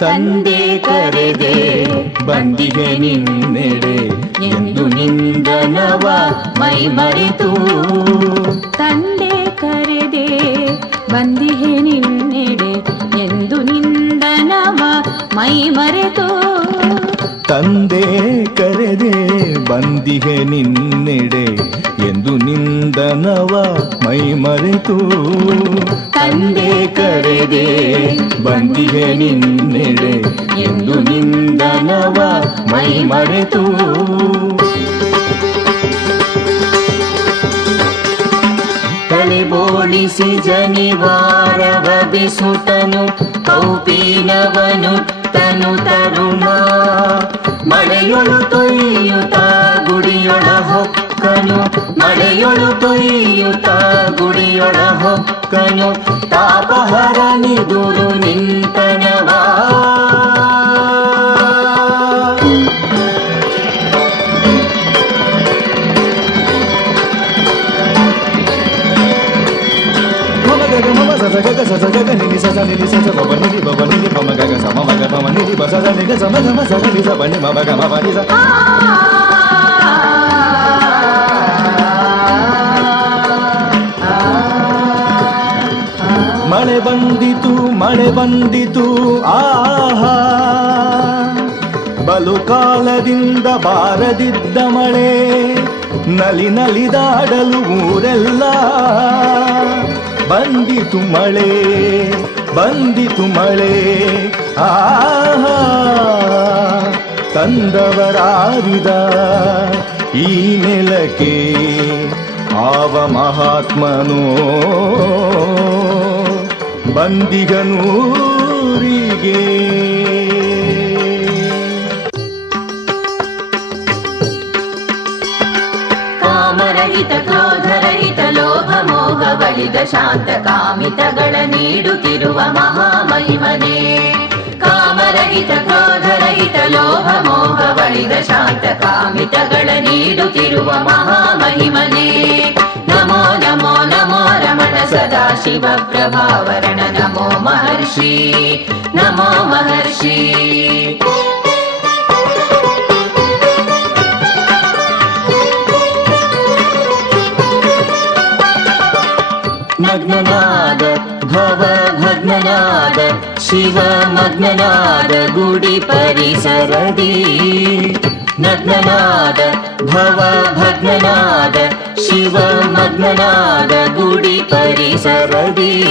ತಂದೆ ಕರೆದೆ ಬಂದಿಗೆ ನಿನ್ನೆಡೆ ಎಂದು ನಿಂದನವ ಮೈ ಮರೆತು. ತಂದೆ ಕರೆದೆ ಬಂದಿಗೆ ನಿನ್ನೆಡೆ ಎಂದು ನಿಂದನವ ಮೈ ಮರೆತು. ತಂದೆ ಕರೆದೆ ಬಂದಿಗೆ ನಿನ್ನೆಡೆ ಎಂದು ನಿಂದನವ ಮೈ ಮರೆತು. ತಂದೆ ಕರೆದೆ ಬಂದಿಗೆ ನಿನ್ನೆಡೆ ಎಂದು ನಿಂದನವ ಮೈ ಮರೆತು. ತಲೆ ಬೋಳಿಸಿ ಜನಿವಾರವ ಬಿಸುಟನು ಕೌಪೀನವನುಟ್ಟನು ತರುಣ. ಮಳೆಯೊಳು ತೊಯ್ಯುತ್ತ ಗುಡಿಯೊಳ ಹೊಕ್ಕನು. ಮಳೆಯೊಳು ತೊಯ್ಯುತ್ತ ಗುಡಿಯೊಳ ಹೊಕ್ಕನು. ತಾಪಹರನಿದುರು ನಿಂತನವಾ. ಮಳೆ ಬಂದಿತು ಮಳೆ ಬಂದಿತು ಆಹಾ, ಬಲು ಕಾಲದಿಂದ ಬಾರದಿದ್ದ ಮಳೆ. ನಲಿ ನಲಿದಾಡಲು ಊರೆಲ್ಲ ಬಂದಿತು ಮಳೆ ಬಂದಿತು ಮಳೆ. ಆಹಾ, ತಂದವರಾರಿದ ಈ ನೆಲಕ್ಕೆ ಆವ ಮಹಾತ್ಮನೋ ಬಂದಿಗನೂರಿಗೆ. ಕಾಮರಹಿತ ಕ್ರೋಧರಹಿತ ಲೋಭ ಮೋಹ ಬಳಿದ ಶಾಂತ ಕಾಮಿತಗಳ ನೀಡುತ್ತಿರುವ ಮಹಾಮಹಿಮನೇ. ಕಾಮರಹಿತ ಕ್ರೋಧರಹಿತ ಲೋಭ ಮೋಹ ಬಳಿದ ಶಾಂತ ಕಾಮಿತಗಳ ನೀಡುತ್ತಿರುವ ಮಹಾಮಹಿಮನೇ. ನಮೋ ನಮೋ ನಮೋ ರಮಣ ಸದಾಶಿವ ಪ್ರಭಾವರಣ. ನಮೋ ಮಹರ್ಷಿ ನಮೋ ಮಹರ್ಷಿ. ನಗ್ನನಾದ ಭವ ಭಗ್ನನಾದ ಶಿವ ಮಗ್ನನಾದ ಗುಡಿ ಪರಿಸರದಿ. ನಗ್ನನಾದ ಭವ ಭಗ್ನನಾದ ಶಿವ ಮಗ್ನನಾದ ಗುಡಿ ಪರಿಸರದಿ.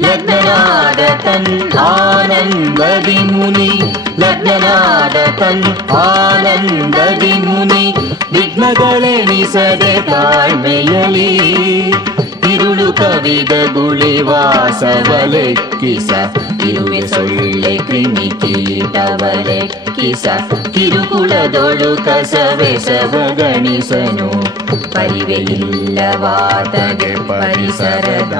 ಲಗ್ನನಾದ ತನ್ ಆನಂದದಿ ಮುನಿ. ಲಗ್ನನಾದ ತನ್ ಆನಂದದಿ ಮುನಿ. ವಿಘ್ನಗಳೆಣಿಸದೆ ತಾಳ್ಮೆಯಲಿ ಇರುಳು ಕವಿದ ಗುಳಿವಾಸವಲೆಕ್ಕಿಸ. ಇರುವೆ ಸೊಳ್ಳೆ ಕ್ರಿಮಿ ಕೀಟವಲೆಕ್ಕಿಸ. ಕಿರುಕುಳದೊಳು ಕಸವೆಸವ ಗಣಿಸನು. ಪರಿವೆ ಇಲ್ಲವಾತಗೆ ಪರಿಸರದ.